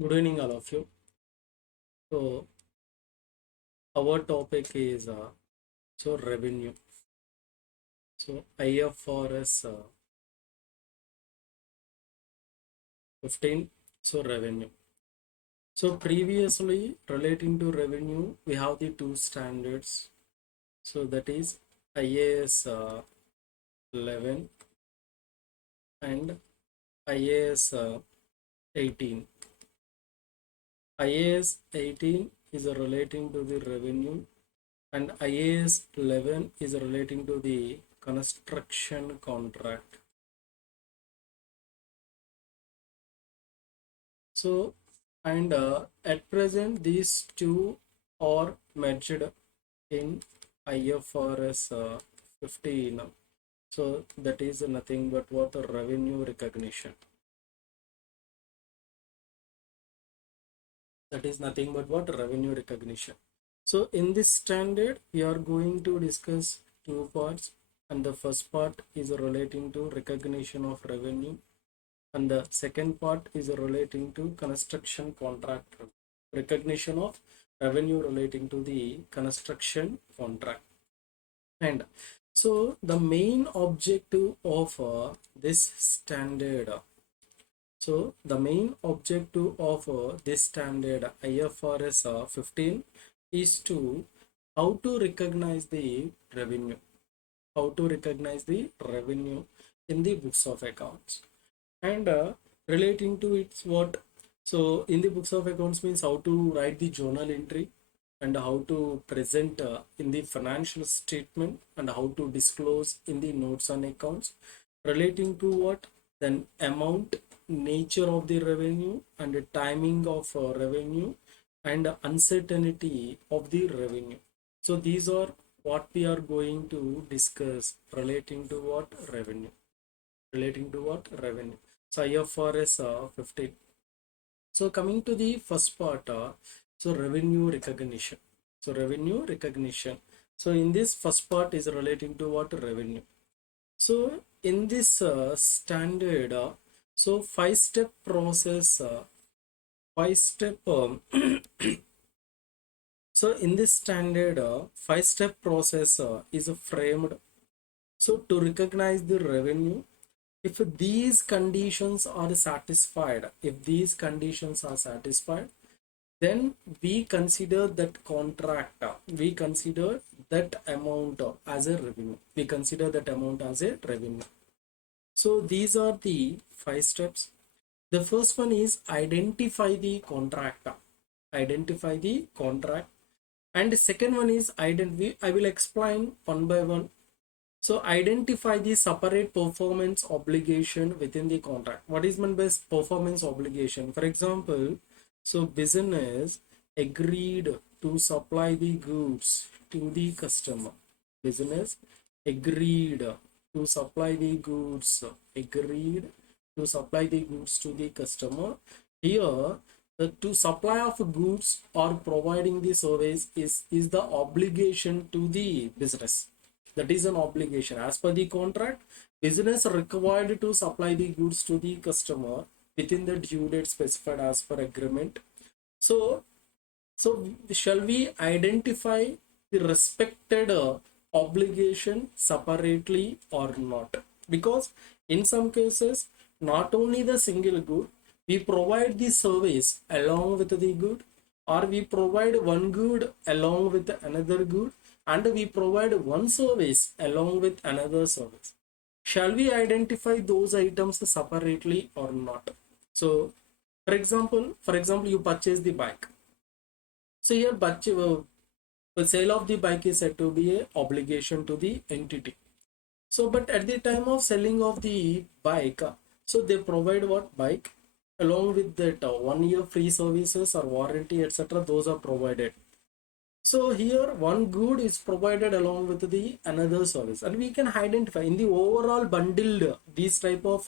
Good evening, all of you. So, our topic is revenue. So, IFRS 15. So, revenue. So, previously relating to revenue, we have the two standards. So, that is IAS 11 and IAS 18. IAS 18 is relating to the revenue, and IAS 11 is relating to the construction contract. So, and at present, these two are merged in IFRS 15. So, that is nothing but what a revenue recognition. That is nothing but what revenue recognition. So, in this standard, we are going to discuss two parts, and the first part is relating to recognition of revenue, and the second part is relating to construction contract, recognition of revenue relating to the construction contract. And so the main objective of this standard, so the main objective of this standard IFRS 15 is to how to recognize the revenue, how to recognize the revenue in the books of accounts. And relating to its what, so in the books of accounts means how to write the journal entry, and how to present in the financial statement, and how to disclose in the notes on accounts, relating to what, then amount, nature of the revenue, and the timing of revenue, and uncertainty of the revenue. So these are what we are going to discuss relating to what, revenue, relating to what, revenue. So IFRS 15. So coming to the first part, so revenue recognition. So revenue recognition. So in this first part is relating to what, revenue. So in this standard, so five-step process, five-step. So in this standard, five-step process is framed. So to recognize the revenue, if these conditions are satisfied, if these conditions are satisfied, then we consider that contract, we consider that amount as a revenue, we consider that amount as a revenue. So these are the five steps. The first one is identify the contract, identify the contract. And the second one is identify, I will explain one by one. So identify the separate performance obligation within the contract. What is meant by performance obligation? For example, so business agreed to supply the goods to the customer. Business agreed to supply the goods, agreed to supply the goods to the customer. Here, the to supply of goods or providing the service is the obligation to the business. That is an obligation. As per the contract, business required to supply the goods to the customer within the due date specified as per agreement. So, so shall we identify the respected obligation separately or not? Because in some cases, not only the single good, we provide the service along with the good, or we provide one good along with another good, and we provide one service along with another service. Shall we identify those items separately or not? So, for example, you purchase the bike. So here, the sale of the bike is said to be a obligation to the entity. So, but at the time of selling of the bike, so they provide what, bike along with that 1 year free services or warranty, etc. Those are provided. So here one good is provided along with the another service, and we can identify in the overall bundled these type of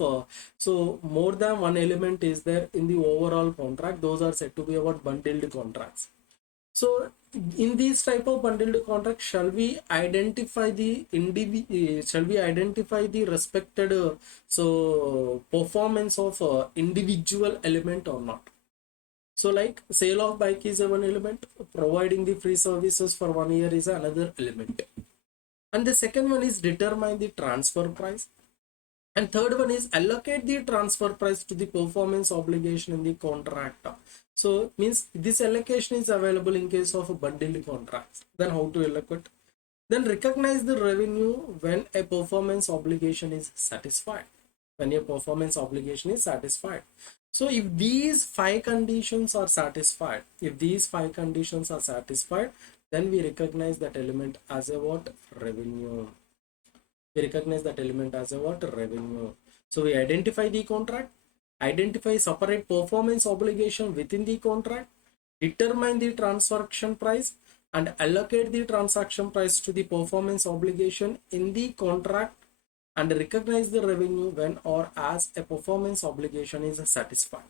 so more than one element is there in the overall contract. Those are said to be about bundled contracts. So in these type of bundled contracts, shall we identify the shall we identify the respected so performance of individual element or not? So like sale of bike is one element, providing the free services for 1 year is another element. And the second one is determine the transfer price. And third one is allocate the transfer price to the performance obligation in the contract. So means this allocation is available in case of a bundled contracts. Then how to allocate? Then recognize the revenue when a performance obligation is satisfied. When your performance obligation is satisfied. So if these five conditions are satisfied, then we recognize that element as a what? Revenue. We recognize that element as a what? Revenue. So we identify the contract, identify separate performance obligation within the contract, determine the transaction price, and allocate the transaction price to the performance obligation in the contract, and recognize the revenue when or as a performance obligation is satisfied.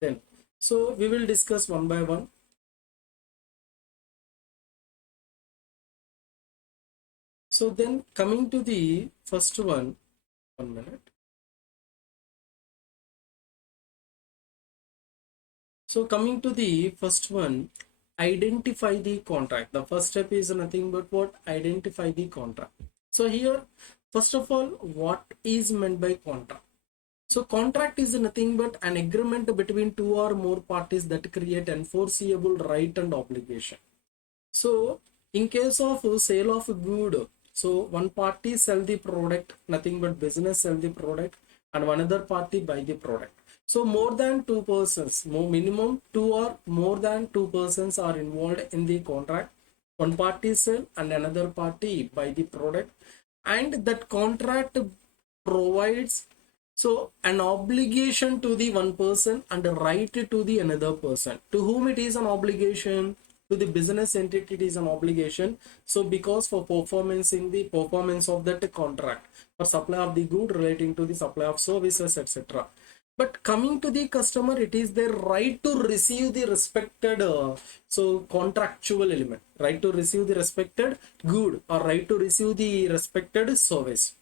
Then, so we will discuss one by one. So then coming to the first one minute. So coming to the first one, identify the contract. The first step is nothing but what? Identify the contract. So here, first of all, what is meant by contract? So contract is nothing but an agreement between two or more parties that create enforceable right and obligation. So in case of sale of a good, so one party sell the product, nothing but business sell the product, and one other party buy the product. So more than two persons, minimum two or more than two persons are involved in the contract. One party sell and another party buy the product, and that contract provides so an obligation to the one person and a right to the another person. To whom it is an obligation? To the business entity it is an obligation. So because for performance in the performance of that contract, for supply of the good relating to the supply of services, etc. But coming to the customer, it is their right to receive the respected so contractual element, right to receive the respected good or right to receive the respected service.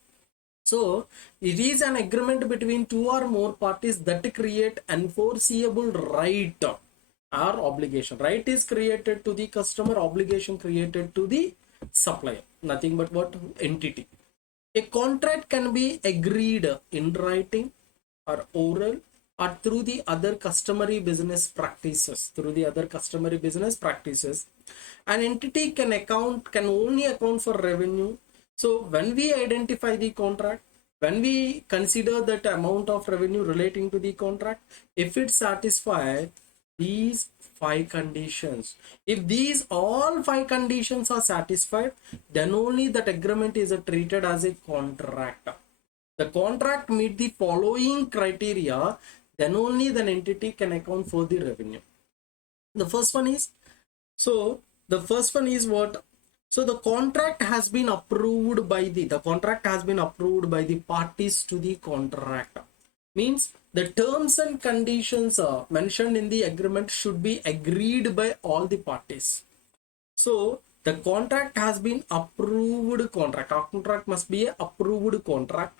So it is an agreement between two or more parties that create enforceable right or obligation. Right is created to the customer, obligation created to the supplier. Nothing but what? Entity. A contract can be agreed in writing or oral or through the other customary business practices. An entity can only account for revenue. So when we identify the contract, when we consider that amount of revenue relating to the contract, if it satisfies these five conditions, if these all five conditions are satisfied, then only that agreement is treated as a contract. The contract meet the following criteria, then only the entity can account for the revenue. The first one is, so the first one is what? So the contract has been approved by the parties to the contract. Means the terms and conditions mentioned in the agreement should be agreed by all the parties. So the contract has been approved contract. Our contract must be a approved contract.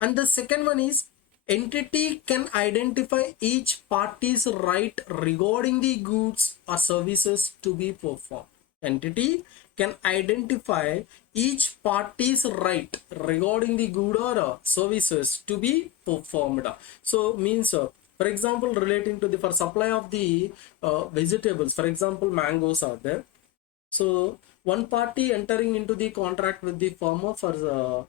And the second one is, entity can identify each party's right regarding the goods or services to be performed. Entity can identify each party's right regarding the good or services to be performed. So means for example, relating to the for supply of the vegetables, for example, mangoes are there. So one party entering into the contract with the farmer for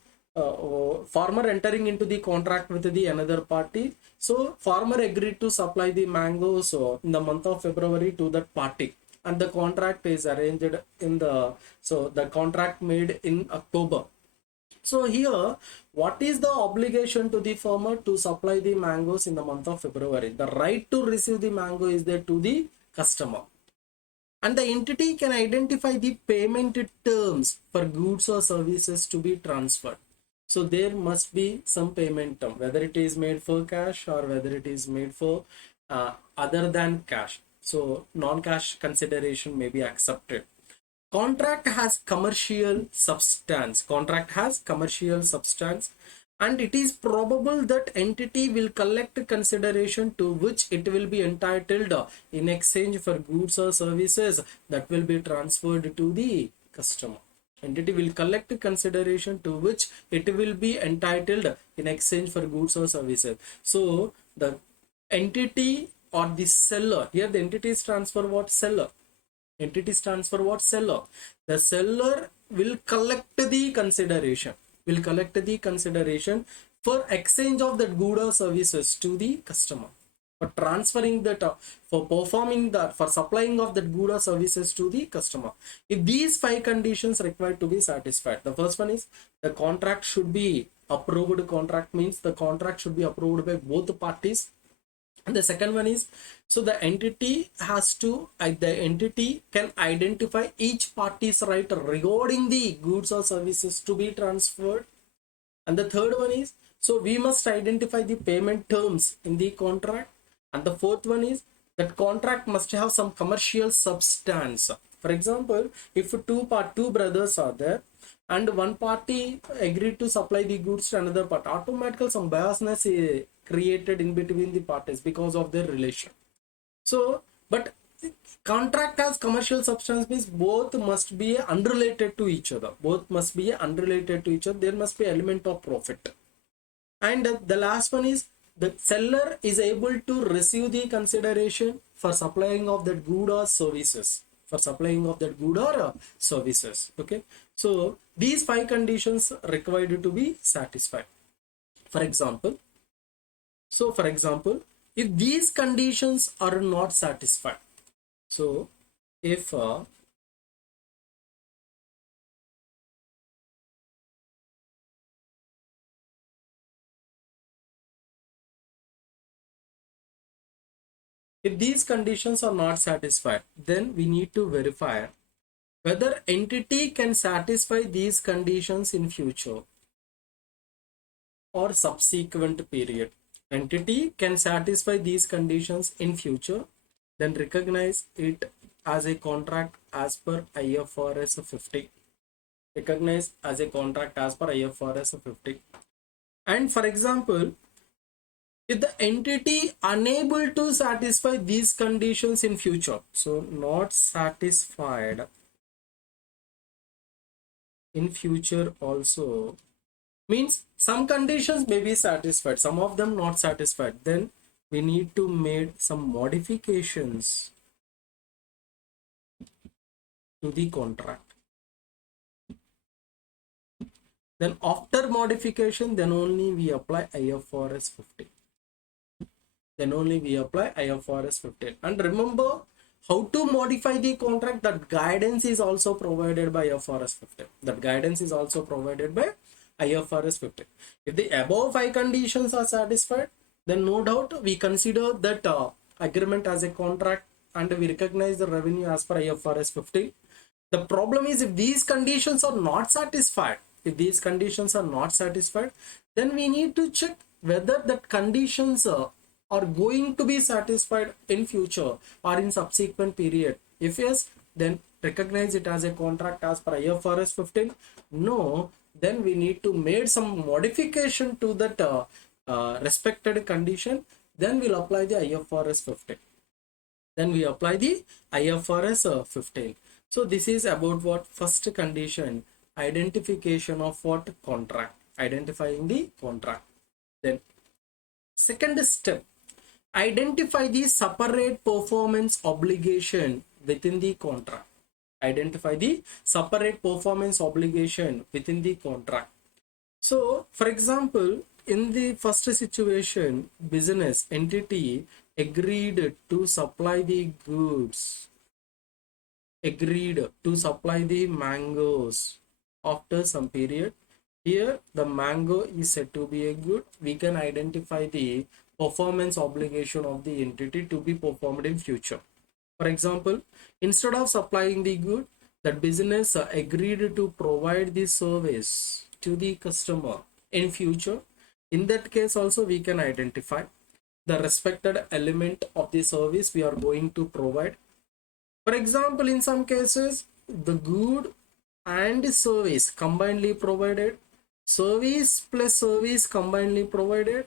farmer entering into the contract with the another party. So farmer agreed to supply the mangoes in the month of February to that party, and the contract is arranged in the, so the contract made in October. So here, what is the obligation to the farmer? To supply the mangoes in the month of February. The right to receive the mango is there to the customer. And the entity can identify the payment terms for goods or services to be transferred. So there must be some payment term, whether it is made for cash or whether it is made for other than cash. So non-cash consideration may be accepted. Contract has commercial substance. and it is probable that entity will collect consideration to which it will be entitled in exchange for goods or services that will be transferred to the customer. Entity will collect consideration to which it will be entitled in exchange for goods or services. So the entity or the seller, here the entity stands for what? Seller. Entity stands for what? Seller. The seller will collect the consideration, for exchange of that good or services to the customer, for transferring that, for performing that, for supplying of that good or services to the customer. If these five conditions required to be satisfied, the first one is the contract should be approved. Contract means the contract should be approved by both parties. And the second one is, so the entity has to, the entity can identify each party's right regarding the goods or services to be transferred. And the third one is, so we must identify the payment terms in the contract. And the fourth one is that contract must have some commercial substance. For example, if two brothers are there and one party agreed to supply the goods to another part, automatically some biasness is created in between the parties because of their relation. So, but contract as commercial substance means both must be unrelated to each other. Both must be unrelated to each other. There must be element of profit. And the last one is the seller is able to receive the consideration for supplying of that good or services. For supplying of that good or services. Okay. So these five conditions required to be satisfied. For example, if these conditions are not satisfied, so if these conditions are not satisfied, then we need to verify whether entity can satisfy these conditions in future or subsequent period. Entity can satisfy these conditions in future, then recognize it as a contract as per IFRS 50. Recognize as a contract as per IFRS 50. And for example, if the entity unable to satisfy these conditions in future, so not satisfied in future also, means some conditions may be satisfied, some of them not satisfied, then we need to make some modifications to the contract. Then after modification, then only we apply IFRS 15. Then only we apply IFRS 15. And remember how to modify the contract. That guidance is also provided by IFRS 15. That guidance is also provided by IFRS 15. If the above five conditions are satisfied, then no doubt we consider that agreement as a contract and we recognize the revenue as per IFRS 15. The problem is if these conditions are not satisfied, then we need to check whether that conditions are going to be satisfied in future or in subsequent period. If yes, then recognize it as a contract as per IFRS 15. No, then we need to make some modification to that respected condition. Then we'll apply the IFRS 15. Then we apply the IFRS 15. So this is about what? First condition, identification of what? Contract. Identifying the contract. Then second step, identify the separate performance obligation within the contract. Identify the separate performance obligation within the contract. So for example, in the first situation, business entity agreed to supply the goods, agreed to supply the mangoes after some period. Here the mango is said to be a good. We can identify the performance obligation of the entity to be performed in future. For example, instead of supplying the good, that business agreed to provide the service to the customer in future. In that case also we can identify the respected element of the service we are going to provide. For example, in some cases the good and service combinedly provided. Service plus service combinedly provided,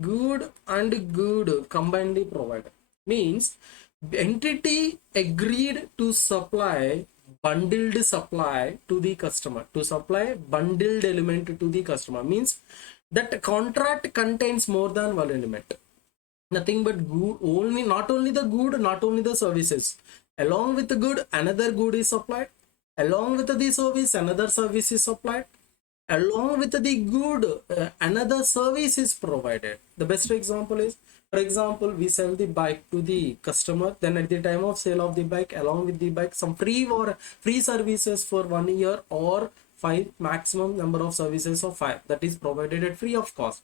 good and good combinedly provided. Means entity agreed to supply bundled supply to the customer, to supply bundled element to the customer. Means that contract contains more than one element, nothing but good only, not only the good, not only the services, along with the good another good is supplied, along with the service another service is supplied, along with the good another service is provided. The best example is, for example, we sell the bike to the customer, then at the time of sale of the bike, along with the bike some free or free services for 1 year or five, maximum number of services of five, that is provided at free of cost.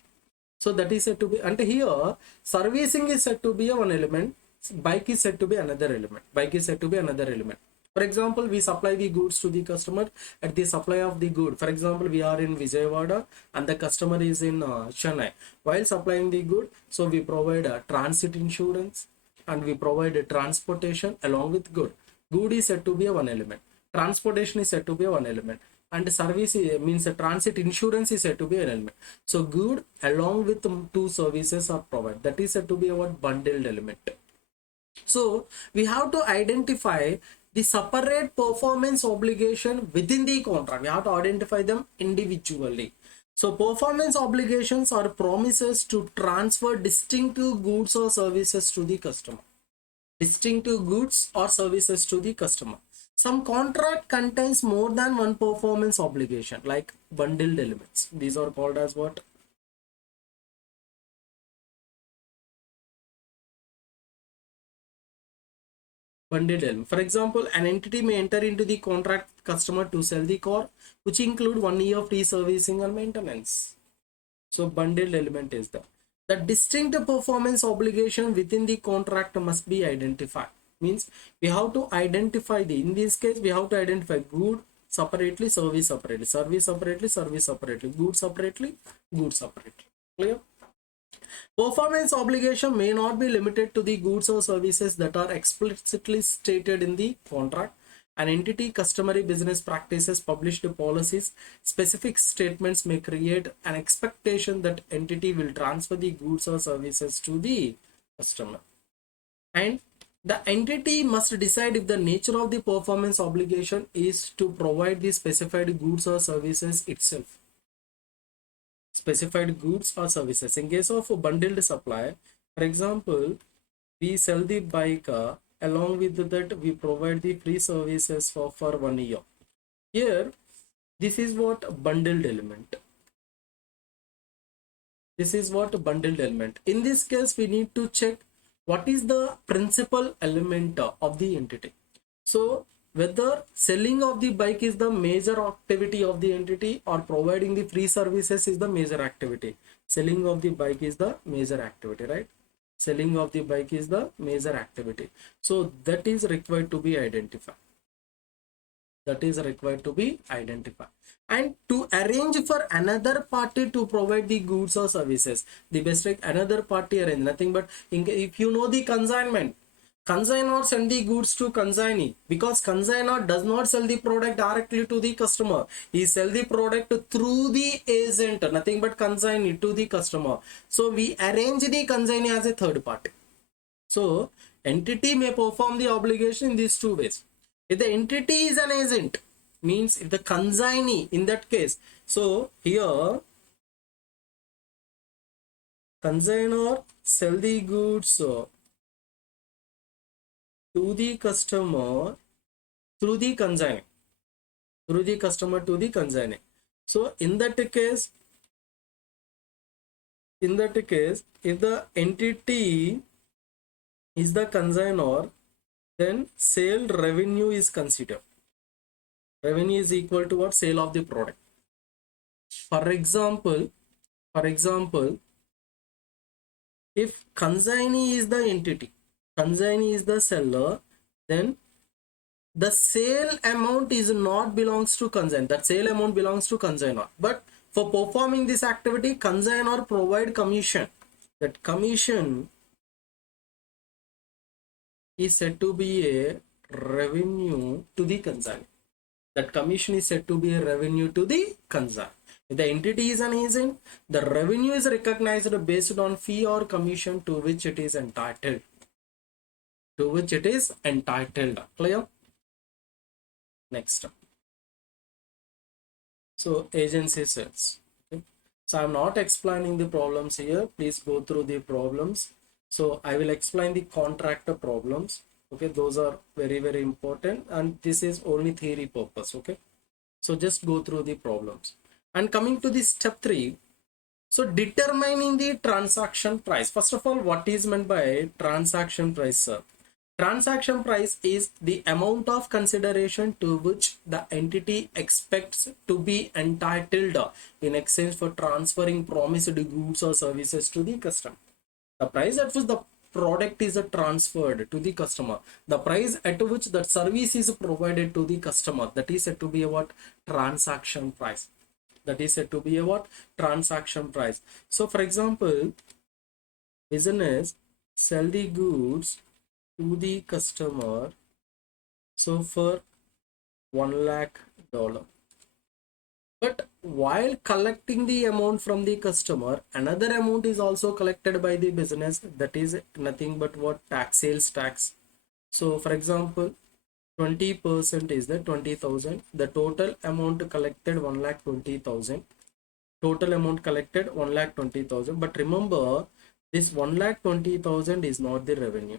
So that is said to be, and here servicing is said to be a one element, bike is said to be another element, bike is said to be another element. For example, we supply the goods to the customer. At the supply of the good, for example, we are in Vijayawada and the customer is in Chennai. While supplying the good, so we provide a transit insurance and we provide a transportation along with good. Good is said to be a one element, transportation is said to be a one element, and service means a transit insurance is said to be an element. So good along with two services are provided, that is said to be a bundled element. So we have to identify the separate performance obligation within the contract. We have to identify them individually. So performance obligations are promises to transfer distinctive goods or services to the customer. Distinctive goods or services to the customer. Some contract contains more than one performance obligation, like bundled elements. These are called as what? Bundled element. For example, an entity may enter into the contract with customer to sell the car, which include 1 year free servicing and maintenance. So bundled element is the distinct performance obligation within the contract must be identified. Means we have to identify the, in this case we have to identify good separately, service separately, service separately, service separately, good separately, good separately. Clear? Performance obligation may not be limited to the goods or services that are explicitly stated in the contract. An entity, customary business practices, published policies, specific statements may create an expectation that entity will transfer the goods or services to the customer. And the entity must decide if the nature of the performance obligation is to provide the specified goods or services itself. Specified goods or services. In case of a bundled supply, for example, we sell the bike, along with that we provide the free services for 1 year. Here, this is what bundled element. This is what bundled element. In this case, we need to check what is the principal element of the entity. So whether selling of the bike is the major activity of the entity or providing the free services is the major activity. Selling of the bike is the major activity, right? Selling of the bike is the major activity. So that is required to be identified. That is required to be identified. And to arrange for another party to provide the goods or services, the best another party arrange, nothing but if you know the consignment, consignor send the goods to consignee, because consignor does not sell the product directly to the customer, he sell the product through the agent, nothing but consignee to the customer. So we arrange the consignee as a third party. So entity may perform the obligation in these two ways. If the entity is an agent, means if the consignee in that case, so here consignor sell the goods to the customer through the consignee, through the customer to the consignee. So in that case, if the entity is the consignor, then sale revenue is considered. Revenue is equal to what? Sale of the product. For example, if consignee is the entity, consignee is the seller, then the sale amount is not belongs to consignor. That sale amount belongs to consignor. But for performing this activity, consignor provide commission. That commission is said to be a revenue to the consignor. That commission is said to be a revenue to the consignor. If the entity is an agent, the revenue is recognized based on fee or commission to which it is entitled. To which it is entitled. Clear? Next. So agency sales. Okay. So I'm not explaining the problems here. Please go through the problems. So I will explain the contractor problems. Okay, those are very, very important, and this is only theory purpose. Okay, so just go through the problems. And coming to the step 3, so determining the transaction price. First of all, what is meant by transaction price, sir? Transaction price is the amount of consideration to which the entity expects to be entitled in exchange for transferring promised goods or services to the customer. The price at which the product is transferred to the customer, the price at which the service is provided to the customer, that is said to be what? Transaction price. That is said to be what? Transaction price. So for example, business sell the goods to the customer, so for 1 lakh dollar. But while collecting the amount from the customer, another amount is also collected by the business, that is nothing but what? Tax, sales tax. So for example, 20% is the 20,000. The total amount collected 1,20,000. Total amount collected 1,20,000. But remember, this 1,20,000 is not the revenue.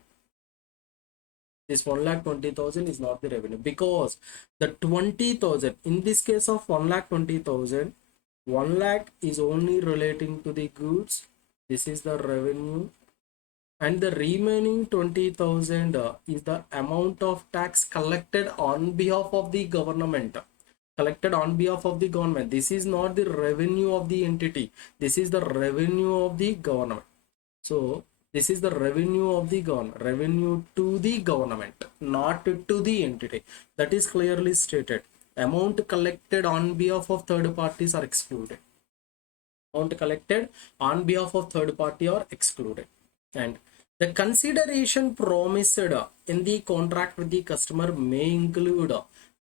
This 1,20,000 is not the revenue, because the 20,000 in this case of 1,20,000, 1 lakh is only relating to the goods. This is the revenue, and the remaining 20,000 is the amount of tax collected on behalf of the government. Collected on behalf of the government. This is not the revenue of the entity. This is the revenue of the government. So this is the revenue of the government, revenue to the government, not to the entity. That is clearly stated. Amount collected on behalf of third parties are excluded. Amount collected on behalf of third party are excluded. And the consideration promised in the contract with the customer may include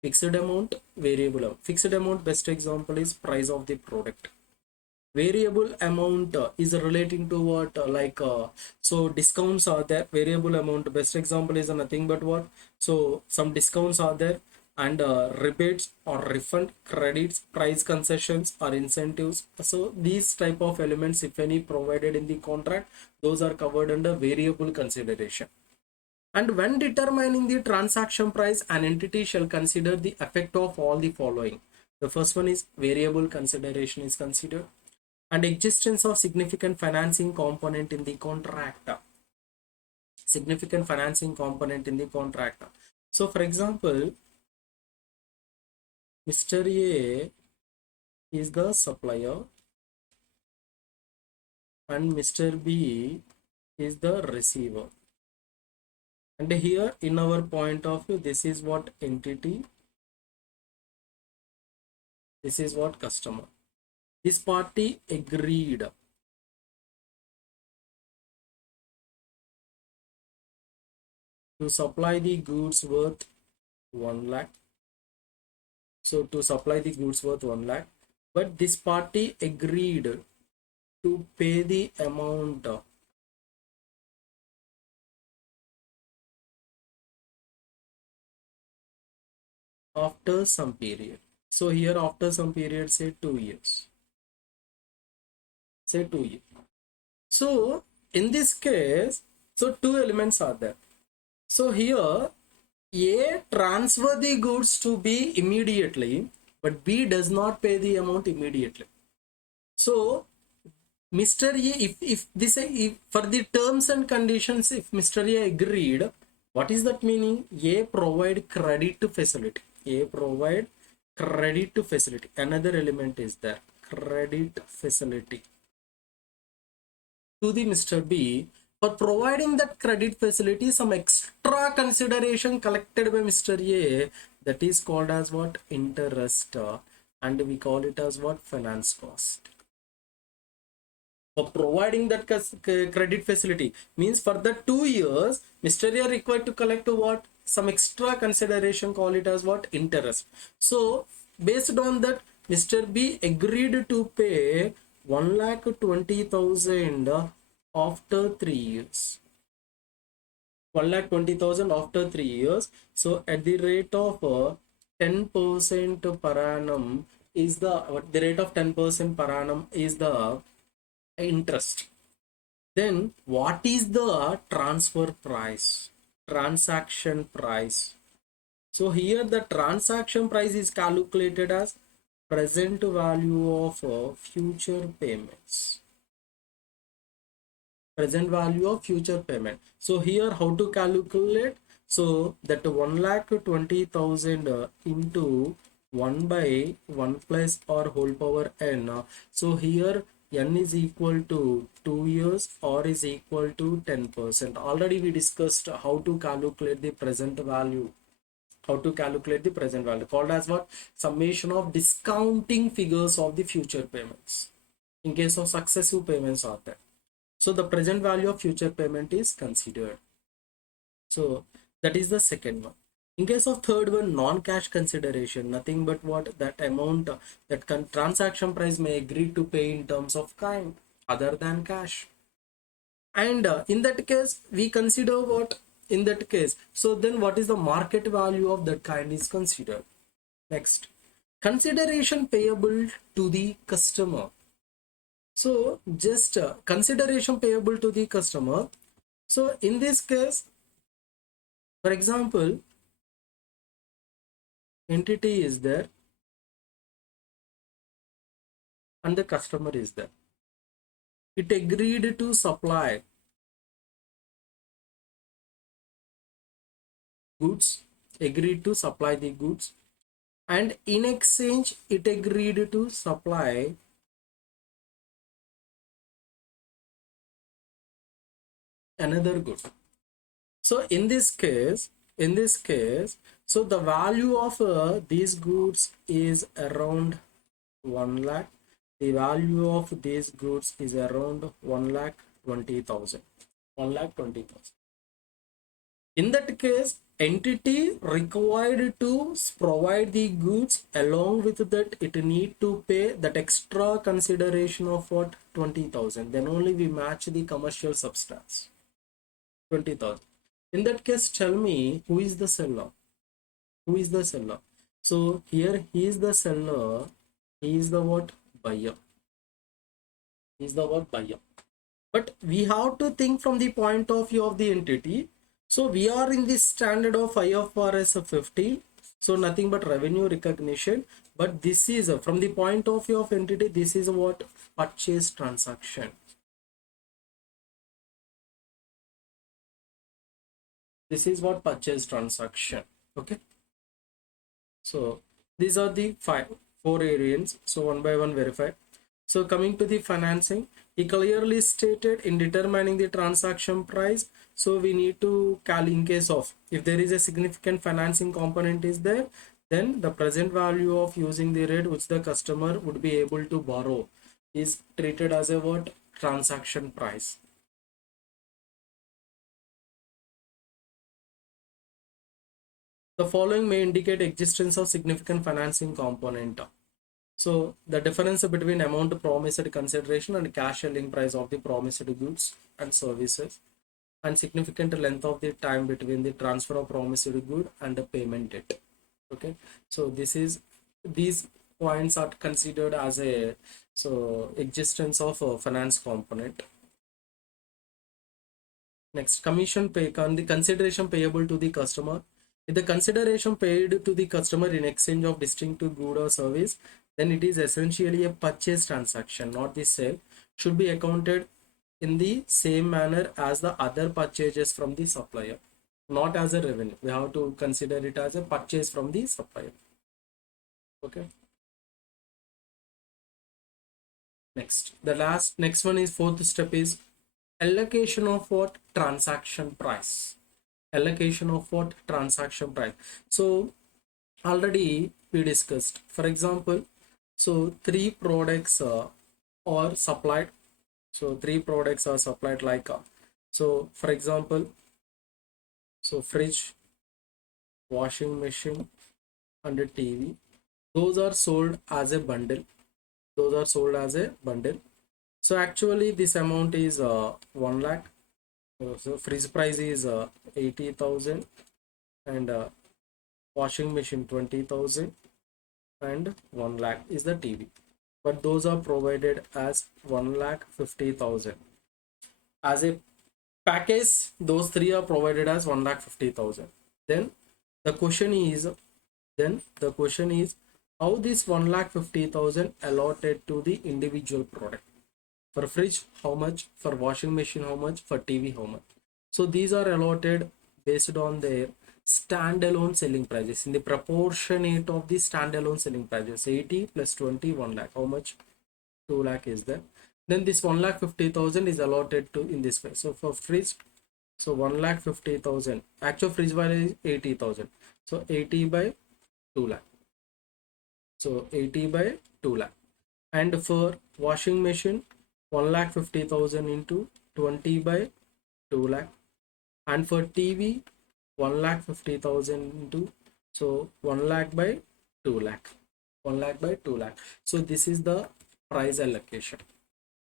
fixed amount, variable amount. Fixed amount, best example is price of the product. Variable amount is relating to what? So discounts are there. Variable amount, best example is nothing but what? So some discounts are there, and rebates or refund, credits, price concessions or incentives. So these type of elements, if any provided in the contract, those are covered under variable consideration. And when determining the transaction price, an entity shall consider the effect of all the following. The first one is variable consideration is considered, and existence of significant financing component in the contract. Significant financing component in the contract. So for example, Mr. A is the supplier and Mr. B is the receiver. And here in our point of view, this is what entity, this is what customer. This party agreed to supply the goods worth 1 lakh. So to supply the goods worth 1 lakh, but this party agreed to pay the amount after some period. So here after some period, say 2 years. Say 2 years. So in this case, so two elements are there. So here A transfer the goods to B immediately, but B does not pay the amount immediately. So Mr. A, if for the terms and conditions, if Mr. A agreed, what is that meaning? A provide credit to facility. A provide credit to facility. Another element is there, credit facility to the Mr. B. For providing that credit facility, some extra consideration collected by Mr. A, that is called as what? Interest, and we call it as what? Finance cost. For providing that credit facility means for the 2 years, Mr. A required to collect what? Some extra consideration, call it as what? Interest. So based on that, Mr. B agreed to pay 1,20,000 after 3 years. 1,20,000 after 3 years. So at the rate of 10% per annum is the rate of 10% per annum is the interest. Then what is the transfer price? Transaction price. So here the transaction price is calculated as present value of future payments. Present value of future payment. So here how to calculate? So that 1,20,000 into 1 by 1 plus or whole power n. So here n is equal to 2 years or is equal to 10%. Already we discussed how to calculate the present value. How to calculate the present value, called as what? Summation of discounting figures of the future payments in case of successive payments are there. So the present value of future payment is considered. So that is the second one. In case of third one, non-cash consideration, nothing but what? That amount that transaction price may agree to pay in terms of kind other than cash. And in that case we consider what? In that case, so then what is the market value of that kind is considered. Next, consideration payable to the customer. So just consideration payable to the customer. So in this case, for example, entity is there and the customer is there. It agreed to supply goods, agreed to supply the goods, and in exchange it agreed to supply another good. So in this case, so the value of these goods is around 1 lakh. The value of these goods is around 1,20,000. 1,20,000. In that case, entity required to provide the goods, along with that it need to pay that extra consideration of what? 20,000. Then only we match the commercial substance. 20,000. In that case, tell me who is the seller? Who is the seller? So here he is the seller. He is the what? Buyer. He is the what? Buyer. But we have to think from the point of view of the entity. So we are in this standard of IFRS 15. So nothing but revenue recognition. But this is from the point of view of entity. This is what? Purchase transaction. This is what? Purchase transaction. Okay. So these are the four areas. So one by one verify. So coming to the financing, he clearly stated in determining the transaction price. So we need to in case of if there is a significant financing component is there, then the present value of using the rate which the customer would be able to borrow is treated as a what? Transaction price. The following may indicate existence of significant financing component. So the difference between amount promised consideration and cash selling price of the promised goods and services, and significant length of the time between the transfer of promised good and the payment date. Okay, so these points are considered as a existence of a finance component. Next, commission pay the consideration payable to the customer. If the consideration paid to the customer in exchange of distinctive good or service, then it is essentially a purchase transaction, not the sale. Should be accounted in the same manner as the other purchases from the supplier, not as a revenue. We have to consider it as a purchase from the supplier. Okay. Next, the next one is fourth step is allocation of what? Transaction price. Allocation of what? Transaction price. So already we discussed, for example, so three products are supplied. So three products are supplied like so for example, so fridge, washing machine and a TV. those are sold as a bundle. Those are sold as a bundle. So actually this amount is 1 lakh. So fridge price is 80,000, and washing machine 20,000, and 1 lakh is the TV. But those are provided as 1,50,000 as a package. Those three are provided as 1,50,000. Then the question is, how this 1,50,000 allotted to the individual product. For fridge how much, for washing machine how much, for TV how much. So these are allotted based on their standalone selling prices in the proportionate of the standalone selling prices. 80 plus 20, 1 lakh. How much? 2 lakh is there. Then this 1,50,000 is allotted to in this way. So for fridge, so 1,50,000, actual fridge value is 80,000. So 80 by 2 lakh. So 80 by 2 lakh. And for washing machine, 1,50,000 into 20 by 2 lakh. And for TV, 1,50,000 into, so 1 lakh by 2 lakh. 1 lakh by 2 lakh. So this is the price allocation.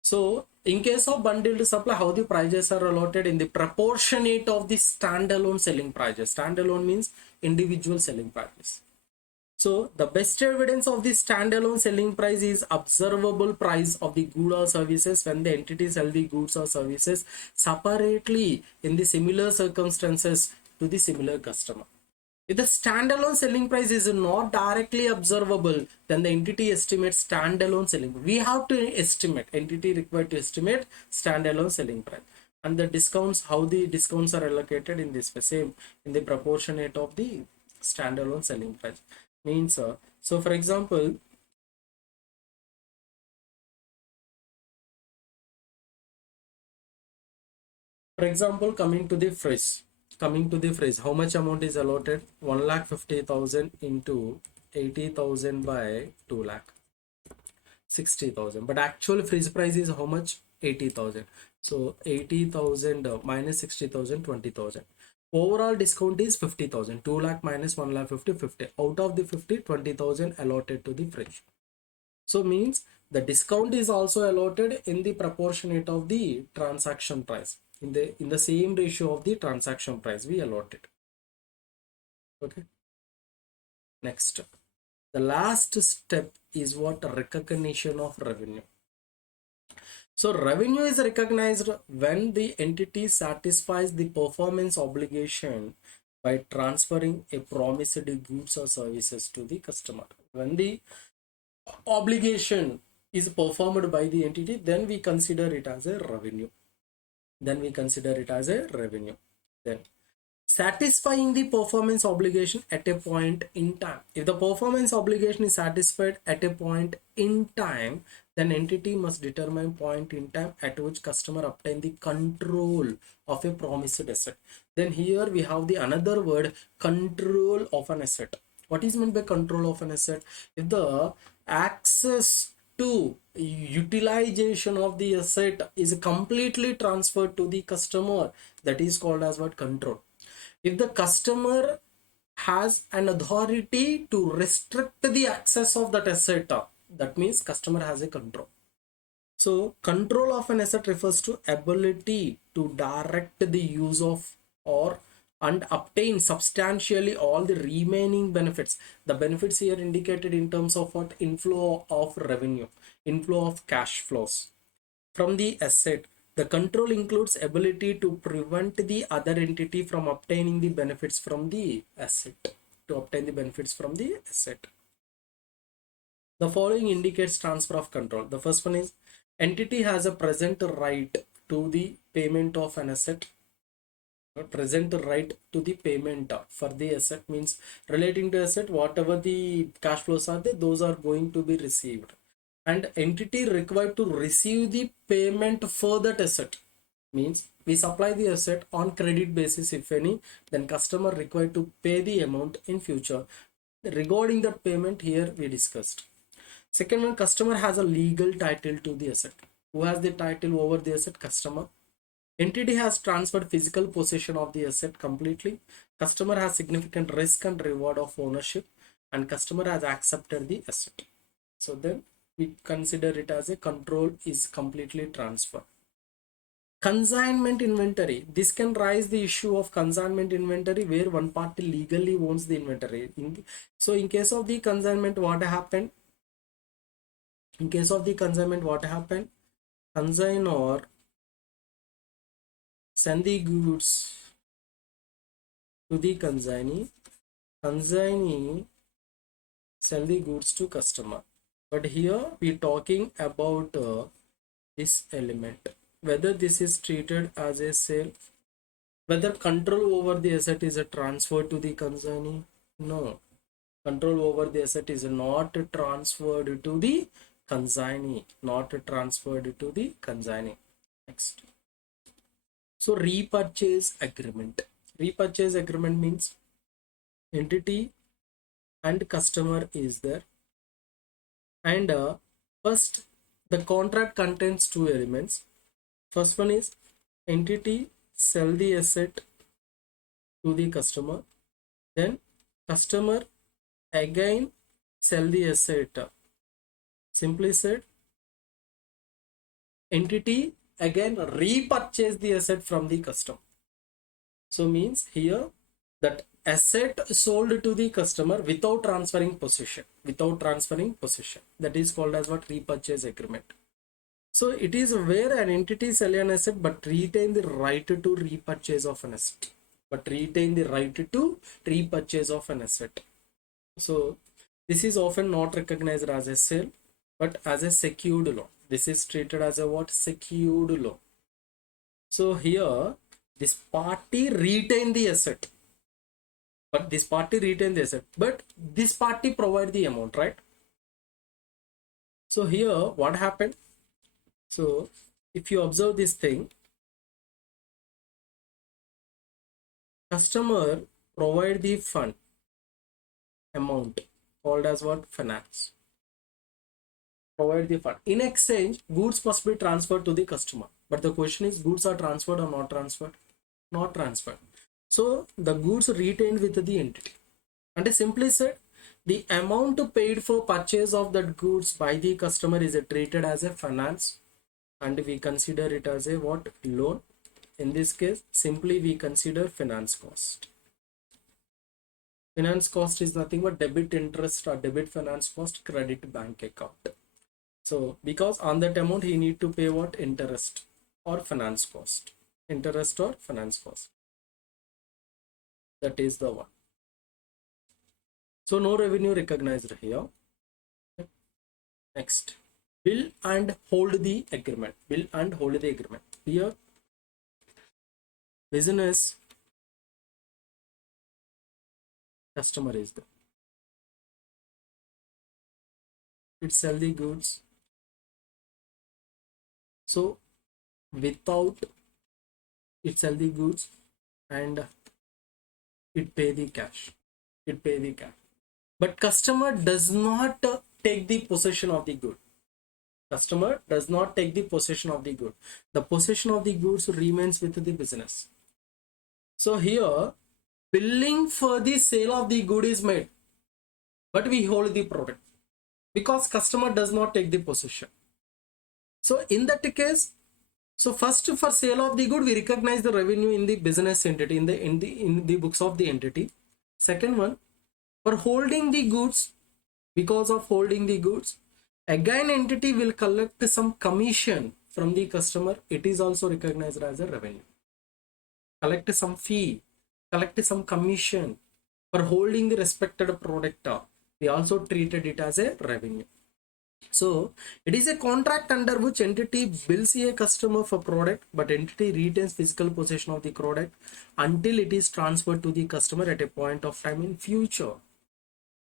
So in case of bundled supply, how the prices are allotted in the proportionate of the standalone selling prices. Standalone means individual selling prices. So the best evidence of the standalone selling price is observable price of the good or services when the entity sell the goods or services separately in the similar circumstances to the similar customer. If the standalone selling price is not directly observable, then the entity estimates standalone selling. We have to estimate, entity required to estimate standalone selling price. And the discounts, how the discounts are allocated in this way, same in the proportionate of the standalone selling price. Means, so for example, coming to the fridge, how much amount is allotted? 1,50,000 into 80,000 by 2 lakh. 60,000, but actual fridge price is how much? 80,000. So 80,000 minus 60,000, 20,000. Overall discount is 50,000. 2 lakh minus 1 lakh 50, 50. Out of the 50, 20,000 allotted to the fridge. So means the discount is also allotted in the proportionate of the transaction price. In the same ratio of the transaction price we allotted. Okay. Next, the last step is what? Recognition of revenue. So revenue is recognized when the entity satisfies the performance obligation by transferring a promised goods or services to the customer. When the obligation is performed by the entity, then we consider it as a revenue. Then satisfying the performance obligation at a point in time. If the performance obligation is satisfied at a point in time, then entity must determine point in time at which customer obtain the control of a promised asset. Then here we have the another word, control of an asset. What is meant by control of an asset? If the access to utilization of the asset is completely transferred to the customer, that is called as what? Control. If the customer has an authority to restrict the access of that asset, that means customer has a control. So control of an asset refers to ability to direct the use of or and obtain substantially all the remaining benefits. The benefits here indicated in terms of what? Inflow of revenue, inflow of cash flows from the asset. The control includes ability to prevent the other entity from obtaining the benefits from the asset. To obtain the benefits from the asset. The following indicates transfer of control. The first one is entity has a present right to the payment of an asset. Present right to the payment for the asset means relating to asset, whatever the cash flows are there, those are going to be received. And entity required to receive the payment for that asset means we supply the asset on credit basis if any, then customer required to pay the amount in future. Regarding the payment here we discussed. Second one, customer has a legal title to the asset. Who has the title over the asset? Customer. Entity has transferred physical possession of the asset completely. Customer has significant risk and reward of ownership. and customer has accepted the asset. So then we consider it as a control is completely transferred. Consignment inventory. This can raise the issue of consignment inventory where one party legally owns the inventory. So in case of the consignment, what happened? In case of the consignment, what happened? Consignor send the goods to the consignee. Consignee sell the goods to customer. But here we talking about this element, whether this is treated as a sale, whether control over the asset is a transfer to the consignee. No, control over the asset is not transferred to the consignee, not transferred to the consignee. Next. So repurchase agreement. Repurchase agreement means entity and customer is there, and first the contract contains two elements. First one is entity sell the asset to the customer, then customer again sell the asset. Simply said, entity again repurchase the asset from the customer. So means here that asset sold to the customer without transferring possession, that is called as what? Repurchase agreement. So it is where an entity sell an asset but retain the right to repurchase of an asset, So this is often not recognized as a sale but as a secured loan. This is treated as a what? Secured loan. So here this party retain the asset, but this party provide the amount, right? So here what happened? So if you observe this thing, customer provide the fund amount called as what? Finance. Provide the fund. In exchange, goods must be transferred to the customer. But the question is, goods are transferred or not transferred? Not transferred. So the goods retained with the entity. And simply said, the amount paid for purchase of that goods by the customer is treated as a finance, and we consider it as a what? Loan. In this case, simply we consider finance cost. Finance cost is nothing but debit interest or debit finance cost, credit bank account. So because on that amount he need to pay what? Interest or finance cost. That is the one. So no revenue recognized here. Next, bill and hold the agreement. Here business customer is there. It sell the goods. So without it sell the goods and it pay the cash. But customer does not take the possession of the good. The possession of the goods remains with the business. So here billing for the sale of the good is made, but we hold the product because customer does not take the possession. So in that case, so first for sale of the good we recognize the revenue in the business entity, in the books of the entity. Second one, for holding the goods, because of holding the goods, again entity will collect some commission from the customer. It is also recognized as a revenue. Collect some fee, collect some commission for holding the respected product. We also treated it as a revenue. So it is a contract under which entity bills a customer for product, but entity retains physical possession of the product until it is transferred to the customer at a point of time in future.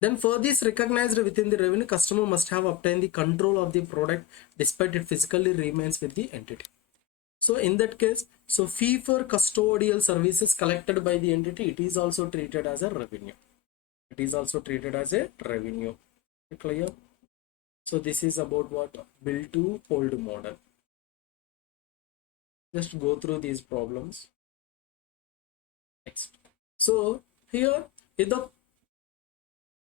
Then for this recognized within the revenue, customer must have obtained the control of the product despite it physically remains with the entity. So in that case, so fee for custodial services collected by the entity, it is also treated as a revenue. Clear? So this is about what? Bill to hold model. Just go through these problems. Next. So here, if the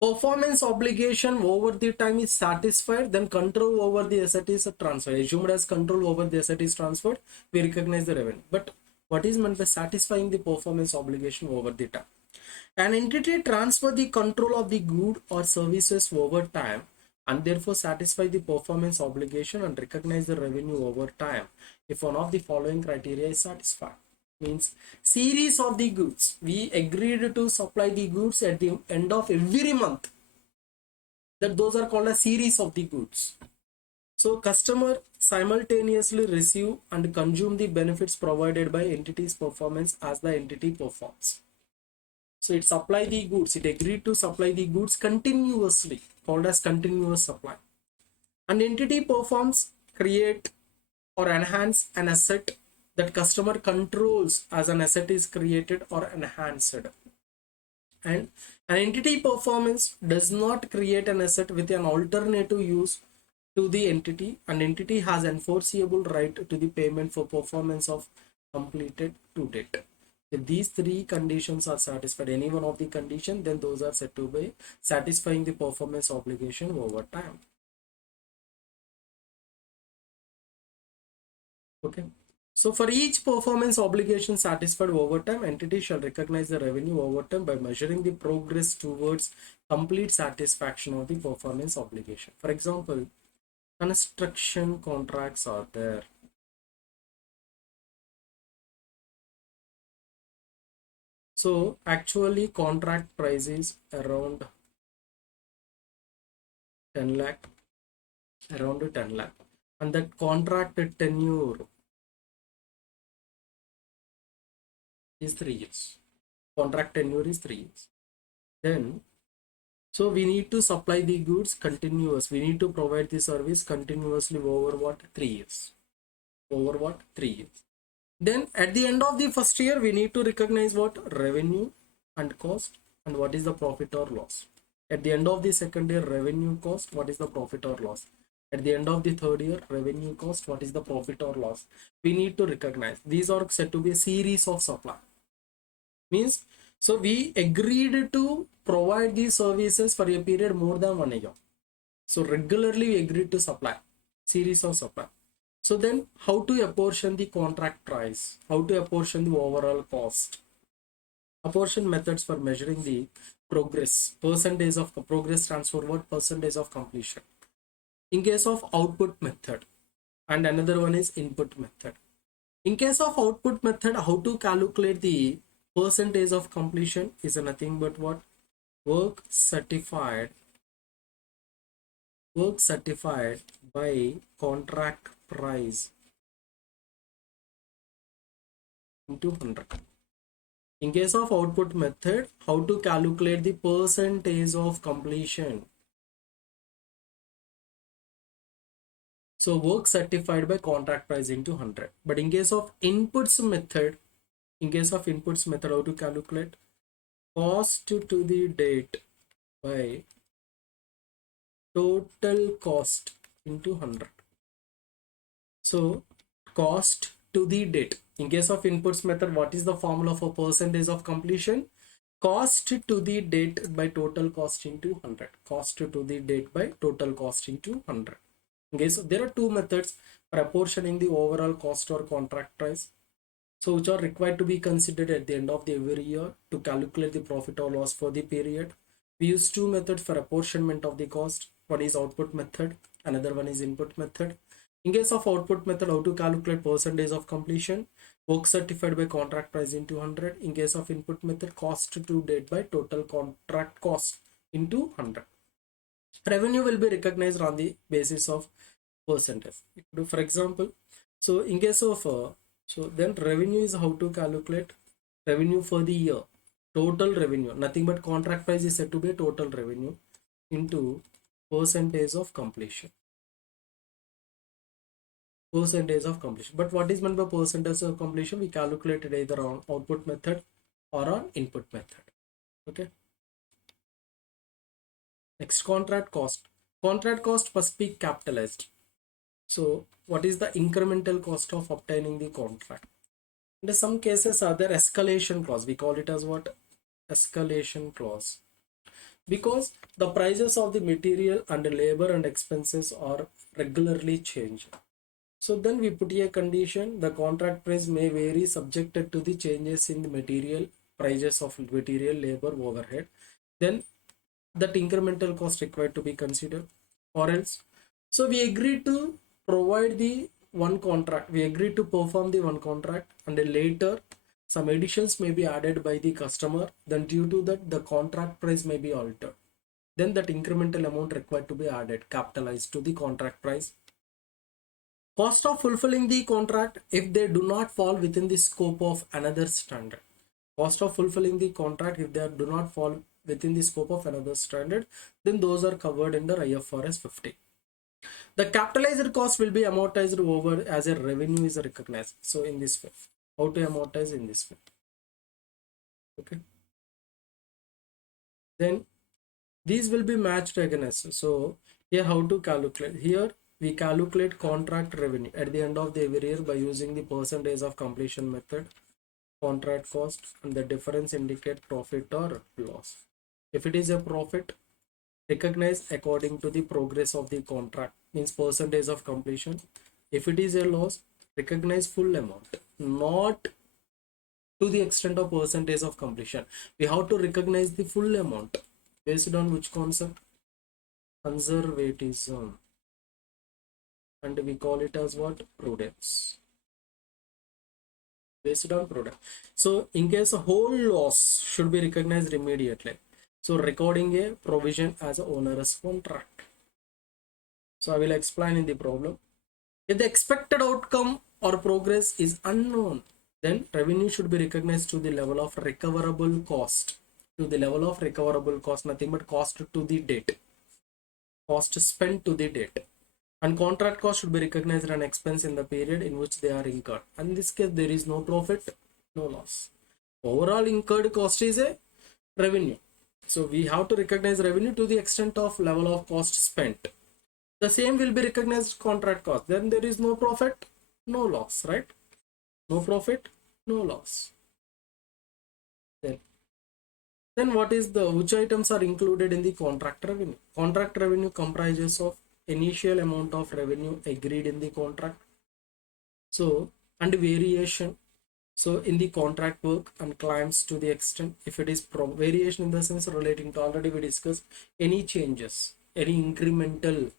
Performance obligation over the time is satisfied, then control over the asset is transferred. Assumed as control over the asset is transferred, we recognize the revenue. But what is meant by satisfying the performance obligation over the time? An entity transfer the control of the good or services over time and therefore satisfy the performance obligation and recognize the revenue over time if one of the following criteria is satisfied. Means series of the goods, we agreed to supply the goods at the end of every month, that those are called a series of the goods. So customer simultaneously receive and consume the benefits provided by entity's performance as the entity performs. So it supply the goods, it agreed to supply the goods continuously, called as continuous supply. An entity performs, create or enhance an asset that customer controls as an asset is created or enhanced. And an entity performance does not create an asset with an alternative use to the entity. An entity has enforceable right to the payment for performance of completed to date. If these three conditions are satisfied, any one of the condition, then those are said to be satisfying the performance obligation over time. Okay. So for each performance obligation satisfied over time, entity shall recognize the revenue over time by measuring the progress towards complete satisfaction of the performance obligation. For example, construction contracts are there. So actually contract price is around 10 lakh, around 10 lakh. And that contract tenure is 3 years. Contract tenure is 3 years. Then, so we need to supply the goods continuous. We need to provide the service continuously over what? 3 years. Over what? 3 years. Then at the end of the first year, we need to recognize what? Revenue and cost and what is the profit or loss. At the end of the second year, revenue cost, what is the profit or loss. At the end of the third year, revenue cost, what is the profit or loss. We need to recognize. These are said to be a series of supply. Means, so we agreed to provide these services for a period more than 1 year. So regularly we agreed to supply, series of supply. So then how to apportion the contract price, how to apportion the overall cost. Apportion methods for measuring the progress, percentage of progress transfer, what percentage of completion. In case of output method, and another one is input method. In case of output method, how to calculate the percentage of completion is nothing but what? Work certified by contract price into 100. In case of output method, how to calculate the percentage of completion? So work certified by contract price into 100. But in case of inputs method, how to calculate? Cost to the date by total cost into 100. So cost to the date. In case of inputs method, what is the formula for percentage of completion? Cost to the date by total cost into 100. Cost to the date by total cost into 100. Okay, so there are two methods for apportioning the overall cost or contract price. So which are required to be considered at the end of the every year to calculate the profit or loss for the period. We use two methods for apportionment of the cost. One is output method, another one is input method. In case of output method, how to calculate percentage of completion? Work certified by contract price into 100. In case of input method, cost to date by total contract cost into 100. Revenue will be recognized on the basis of percentage. For example, so in case of so then revenue is how to calculate revenue for the year. Total revenue, nothing but contract price is said to be total revenue into percentage of completion. Percentage of completion. But what is meant by percentage of completion? We calculate it either on output method or on input method. Okay. Next, contract cost. Contract cost must be capitalized. So what is the incremental cost of obtaining the contract? In some cases, are there escalation clause. We call it as what? Escalation clause. because the prices of the material and labor and expenses are regularly changed. So then we put a condition, the contract price may vary subjected to the changes in the material prices of material, labor, overhead. Then that incremental cost required to be considered, or else. So we agreed to provide the one contract, we agreed to perform the one contract, and then later some additions may be added by the customer, then due to that the contract price may be altered, then that incremental amount required to be added, capitalized to the contract price. Cost of fulfilling the contract if they do not fall within the scope of another standard. Cost of fulfilling the contract if they do not fall within the scope of another standard, then those are covered under IFRS 50. The capitalized cost will be amortized over as a revenue is recognized. So in this way, how to amortize in this way. Okay. Then these will be matched against. So here how to calculate. Here we calculate contract revenue at the end of the every year by using the percentage of completion method, contract cost, and the difference indicate profit or loss. If it is a profit, recognize according to the progress of the contract, means percentage of completion. If it is a loss, recognize full amount, not to the extent of percentage of completion. We have to recognize the full amount based on which concept? Conservatism, and we call it as what? Prudence. Based on prudence. So in case a whole loss should be recognized immediately, so recording a provision as a onerous contract. So I will explain in the problem. If the expected outcome or progress is unknown, then revenue should be recognized to the level of recoverable cost. To the level of recoverable cost, nothing but cost to the date. Cost spent to the date. And contract cost should be recognized as an expense in the period in which they are incurred. And in this case, there is no profit, no loss. Overall incurred cost is a revenue. So we have to recognize revenue to the extent of level of cost spent. The same will be recognized contract cost. Then there is no profit, no loss, right? No profit, no loss. Then what is the which items are included in the contract revenue? Contract revenue comprises of initial amount of revenue agreed in the contract. So and variation. So in the contract work and claims to the extent if it is variation in the sense relating to already we discussed any changes, any incremental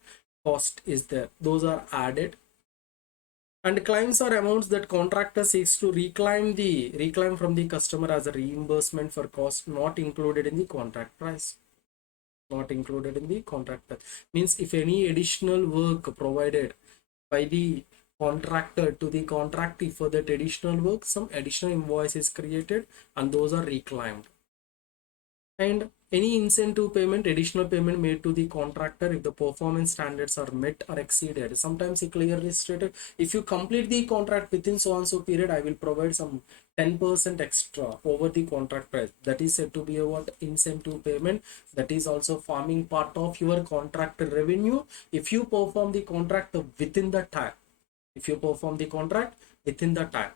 cost is there, those are added. And claims are amounts that contractor seeks to reclaim from the customer as a reimbursement for cost not included in the contract price. Not included in the contract price means if any additional work provided by the contractor to the contractee for that additional work, some additional invoice is created and those are reclaimed. And any incentive payment, additional payment made to the contractor if the performance standards are met or exceeded. Sometimes it clearly stated if you complete the contract within so and so period, I will provide some 10% extra over the contract price. That is said to be a what? Incentive payment. That is also forming part of your contract revenue if you perform the contract within the time. If you perform the contract within the time,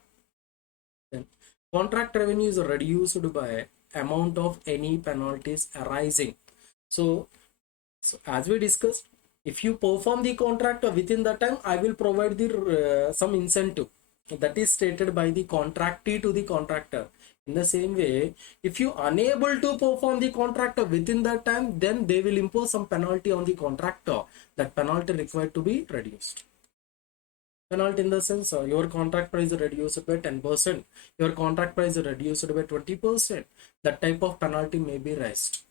then contract revenue is reduced by amount of any penalties arising. So as we discussed, if you perform the contract within the time, I will provide the some incentive that is stated by the contractee to the contractor. In the same way, if you unable to perform the contract within that time, then they will impose some penalty on the contractor. That penalty required to be reduced. Penalty in the sense your contract price is reduced by 10%, your contract price is reduced by 20%. That type of penalty may be raised.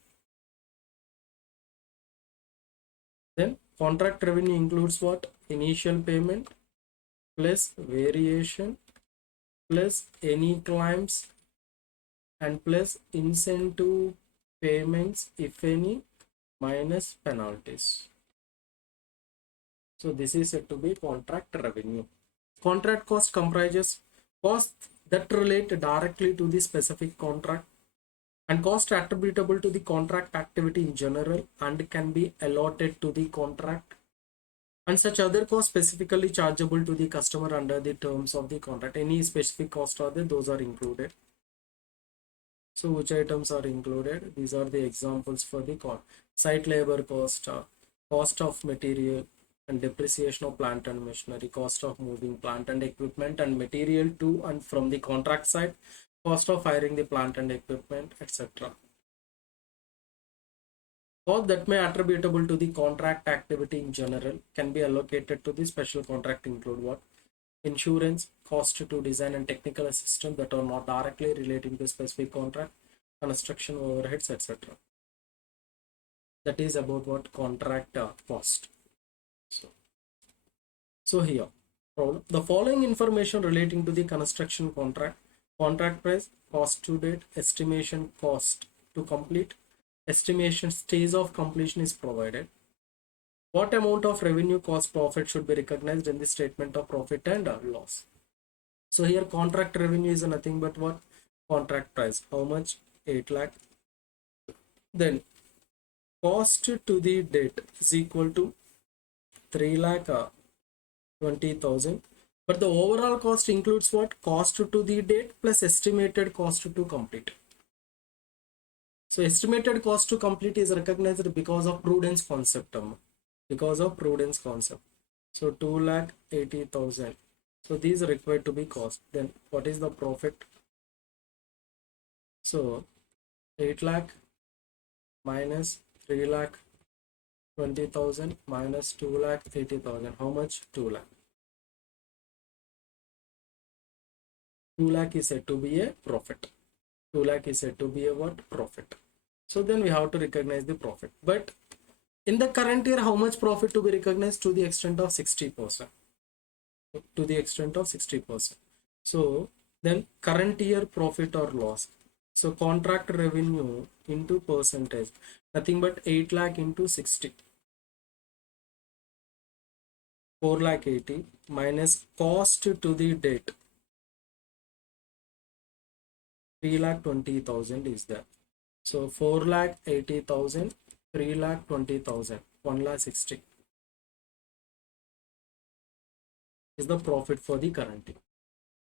Then contract revenue includes what? Initial payment plus variation plus any claims and plus incentive payments if any minus penalties. So this is said to be contract revenue. Contract cost comprises costs that relate directly to the specific contract and cost attributable to the contract activity in general and can be allotted to the contract, and such other costs specifically chargeable to the customer under the terms of the contract. Any specific cost are there, those are included. So which items are included? These are the examples for the site labor cost, cost of material and depreciation of plant and machinery, cost of moving plant and equipment and material to and from the contract side, cost of hiring the plant and equipment, etc. Cost that may attributable to the contract activity in general can be allocated to the special contract include what? Insurance, cost to design and technical assistance that are not directly relating to specific contract, construction overheads, etc. That is about what contract cost. So here, the following information relating to the construction contract, contract price, cost to date, estimation cost to complete, estimation stage of completion is provided. What amount of revenue, cost, profit should be recognized in the statement of profit and loss. So here contract revenue is nothing but what? Contract price. How much? 8 lakh. Then cost to the date is equal to 3 lakh 20,000. But the overall cost includes what? Cost to the date plus estimated cost to complete. So estimated cost to complete is recognized because of prudence concept. Because of prudence concept. So 2,80,000. So these are required to be cost. Then what is the profit? So 8 lakh minus 3 lakh 20,000 minus 2 lakh 80,000. How much? 2 lakh. 2 lakh is said to be a profit. 2 lakh is said to be a what? Profit. So then we have to recognize the profit. But in the current year, how much profit to be recognized? To the extent of 60%. To the extent of 60%. So then current year profit or loss. So contract revenue into percentage. Nothing but 8 lakh into 60. 4 lakh 80 minus cost to the date. 3 lakh 20,000 is there. So 4 lakh 80,000, 3 lakh 20,000, 1 lakh 60 is the profit for the current year.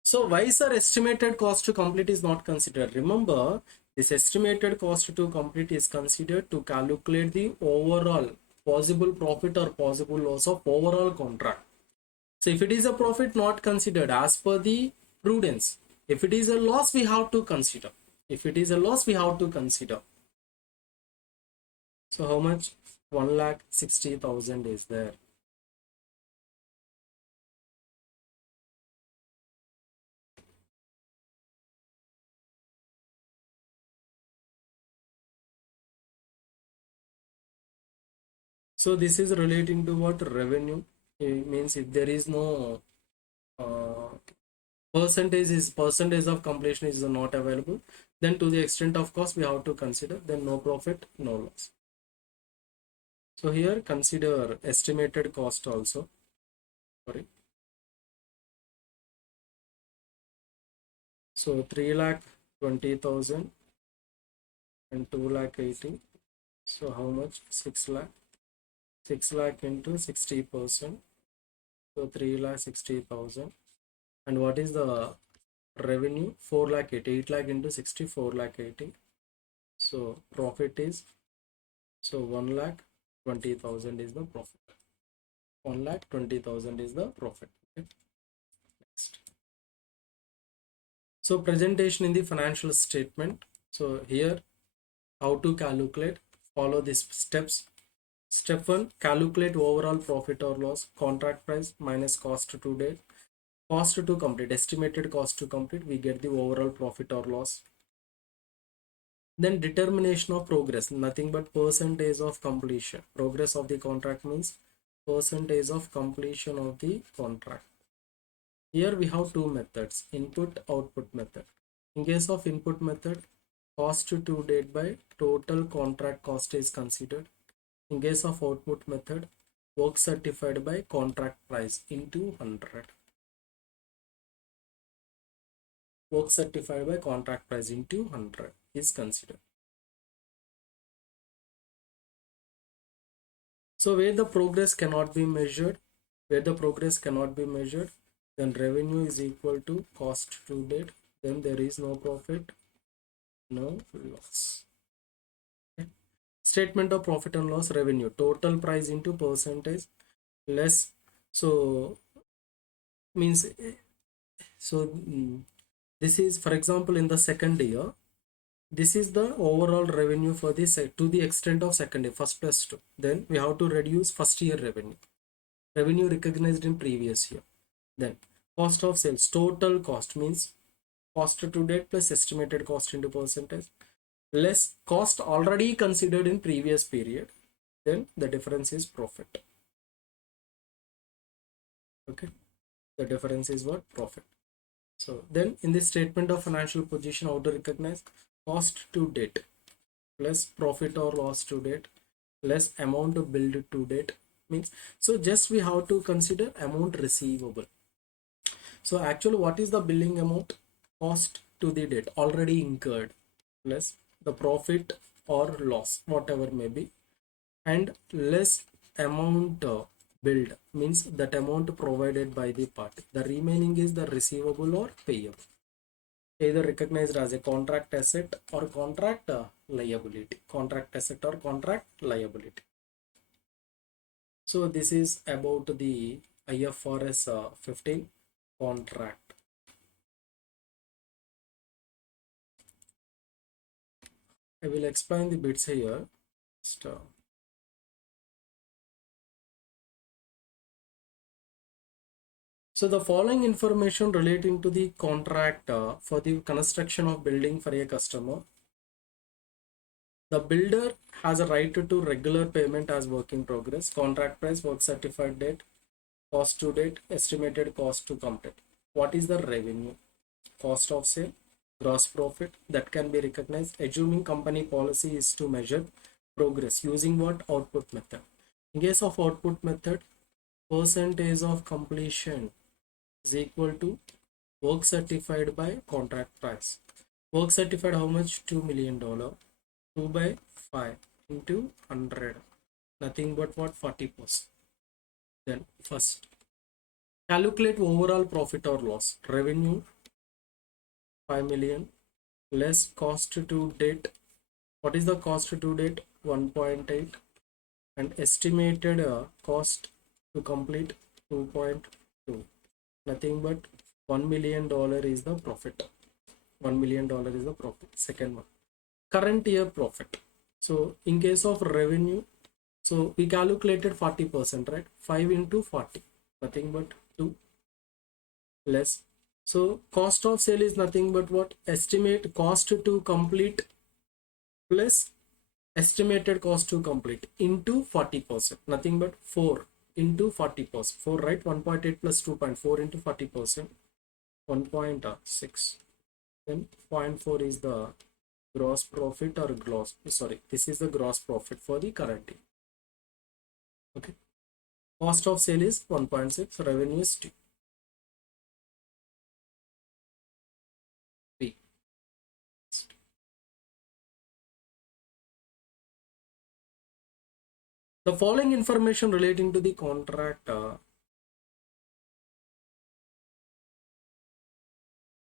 So why sir estimated cost to complete is not considered? Remember, this estimated cost to complete is considered to calculate the overall possible profit or possible loss of overall contract. So if it is a profit, not considered as per the prudence. If it is a loss, we have to consider. If it is a loss, we have to consider. So how much? 1 lakh 60,000 is there. So this is relating to what? Revenue. It means if there is no percentage of completion is not available, then to the extent of cost we have to consider, then no profit, no loss. So here consider estimated cost also. Sorry. So 3 lakh 20,000 and 2 lakh 80. So how much? 6 lakh. 6 lakh into 60%. So 3 lakh 60,000. And what is the revenue? 4 lakh 80. 8 lakh into 60, 4 lakh 80. So profit is, so 1 lakh 20,000 is the profit. 1,20,000 is the profit. Okay. Next. So presentation in the financial statement. So here how to calculate, follow these steps. Step 1, calculate overall profit or loss, contract price minus cost to date, cost to complete, estimated cost to complete, we get the overall profit or loss. Then determination of progress, nothing but percentage of completion. Progress of the contract means percentage of completion of the contract. Here we have two methods, input output method. In case of input method, cost to date by total contract cost is considered. In case of output method, work certified by contract price into 100. Work certified by contract price into 100 is considered. So where the progress cannot be measured, then revenue is equal to cost to date, then there is no profit, no loss. Okay. Statement of profit and loss, revenue, total price into percentage less. So means so this is, for example, in the second year, this is the overall revenue for this to the extent of second year, first plus two. Then we have to reduce first year revenue recognized in previous year. Then cost of sales, total cost means cost to date plus estimated cost into percentage less cost already considered in previous period. Then the difference is profit. Okay, the difference is what? Profit. So then in this statement of financial position, how to recognize? Cost to date plus profit or loss to date less amount billed to date means, so just we have to consider amount receivable. So actually what is the billing amount? Cost to the date already incurred plus the profit or loss whatever may be, and less amount billed means that amount provided by the party. The remaining is the receivable or payable, either recognized as a contract asset or contract liability. Contract asset or contract liability. So this is about the IFRS 15 contract. I will explain the bits here. So the following information relating to the contract for the construction of building for a customer. The builder has a right to regular payment as work in progress, contract price, work certified date, cost to date, estimated cost to complete. What is the revenue? Cost of sale, gross profit that can be recognized. Assuming company policy is to measure progress using what? Output method. In case of output method, percentage of completion is equal to work certified by contract price. Work certified how much? $2 million. 2 by 5 into 100. Nothing but what? 40%. Then first, calculate overall profit or loss. Revenue 5 million less cost to date. What is the cost to date? 1.8, and estimated cost to complete 2.2. Nothing but $1 million is the profit. $1 million is the profit. Second one, current year profit. So in case of revenue, so we calculated 40%, right? 5 into 40, nothing but 2 less. So cost of sale is nothing but what? Estimate cost to complete plus estimated cost to complete into 40%, nothing but 4 into 40%. 4, right? 1.8 plus 2.4 into 40%, 1.6. Then 0.4 is the gross profit or gross, sorry, this is the gross profit for the current year. Okay, cost of sale is 1.6, revenue is 2. The following information relating to the contract,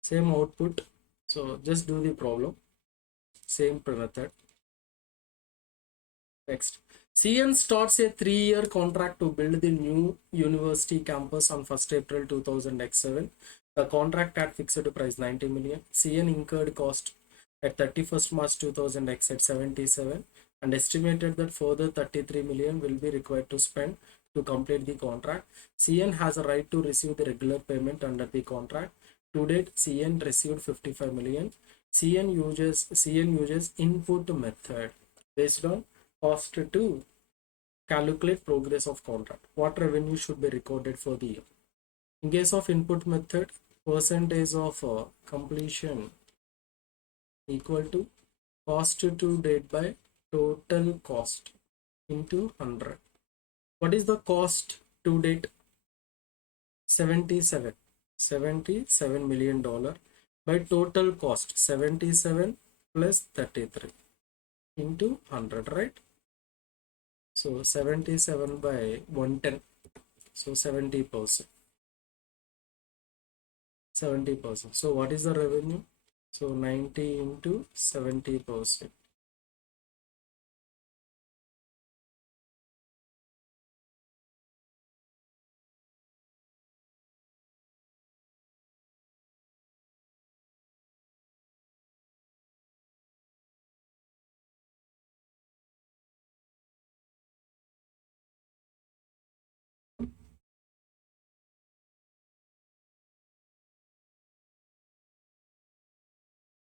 same output. So just do the problem, same method. Next, CN starts a 3-year contract to build the new university campus on 1st April 2007. The contract at fixed price 90 million. CN incurred cost at 31st March 2000 at 77 and estimated that further 33 million will be required to spend to complete the contract. CN has a right to receive the regular payment under the contract. To date, CN received 55 million. CN uses input method based on cost to calculate progress of contract. What revenue should be recorded for the year? In case of input method, percentage of completion equal to cost to date by total cost into 100. What is the cost to date? 77 million dollar by total cost 77 plus 33 into 100, right? So 77 by 110, so 70%. 70%. So what is the revenue? So 90 into 70%.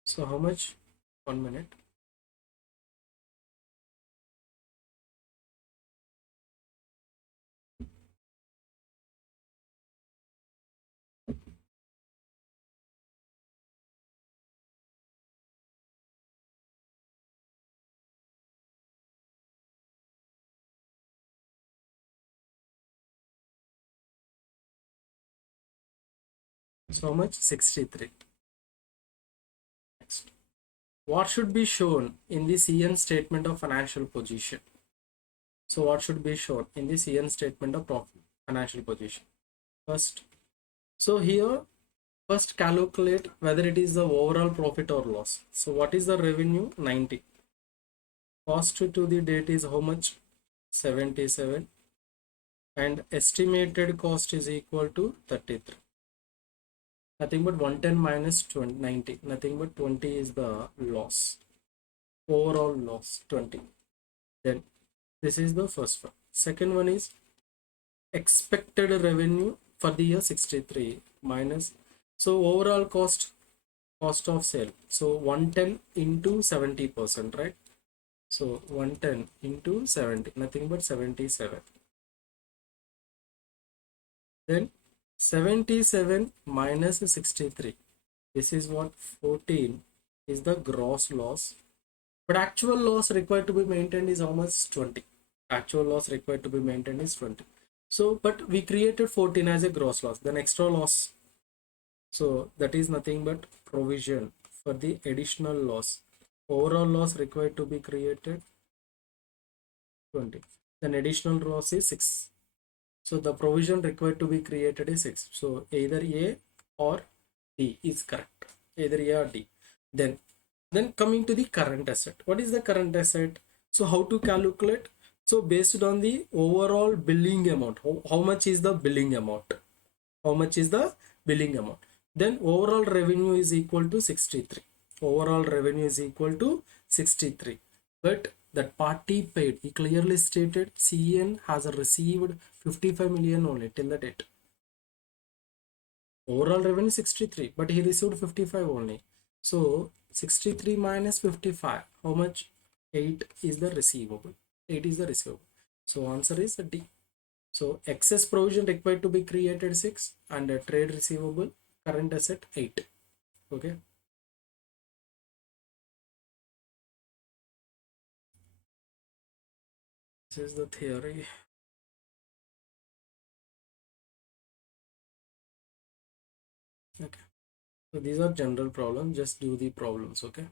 So how much? 1 minute. So how much? 63. Next. What should be shown in the CN statement of financial position? So what should be shown in the CN statement of profit financial position? First, so here first calculate whether it is the overall profit or loss. So what is the revenue? 90. Cost to the date is how much? 77. And estimated cost is equal to 33. Nothing but 110 minus 20, 90. Nothing but 20 is the loss. Overall loss 20. Then this is the first one. Second one is expected revenue for the year 63 minus, so overall cost of sale, so 110 into 70%, right? So 110 into 70, nothing but 77. Then 77 minus 63, this is what? 14 is the gross loss, but actual loss required to be maintained is how much? 20. Actual loss required to be maintained is 20. So but we created 14 as a gross loss, then extra loss, so that is nothing but provision for the additional loss. Overall loss required to be created 20. Then additional loss is 6. So the provision required to be created is 6. So either A or D is correct. Either A or D. Then coming to the current asset. What is the current asset? So how to calculate? So based on the overall billing amount, how much is the billing amount? How much is the billing amount? Then overall revenue is equal to 63. Overall revenue is equal to 63. But that party paid, he clearly stated CN has received 55 million only till the date. Overall revenue 63, but he received 55 only. So 63 minus 55, how much? 8 is the receivable. 8 is the receivable. So answer is D. So excess provision required to be created 6, and a trade receivable current asset 8. Okay. This is the theory. Okay. So these are general problems. Just do the problems. Okay.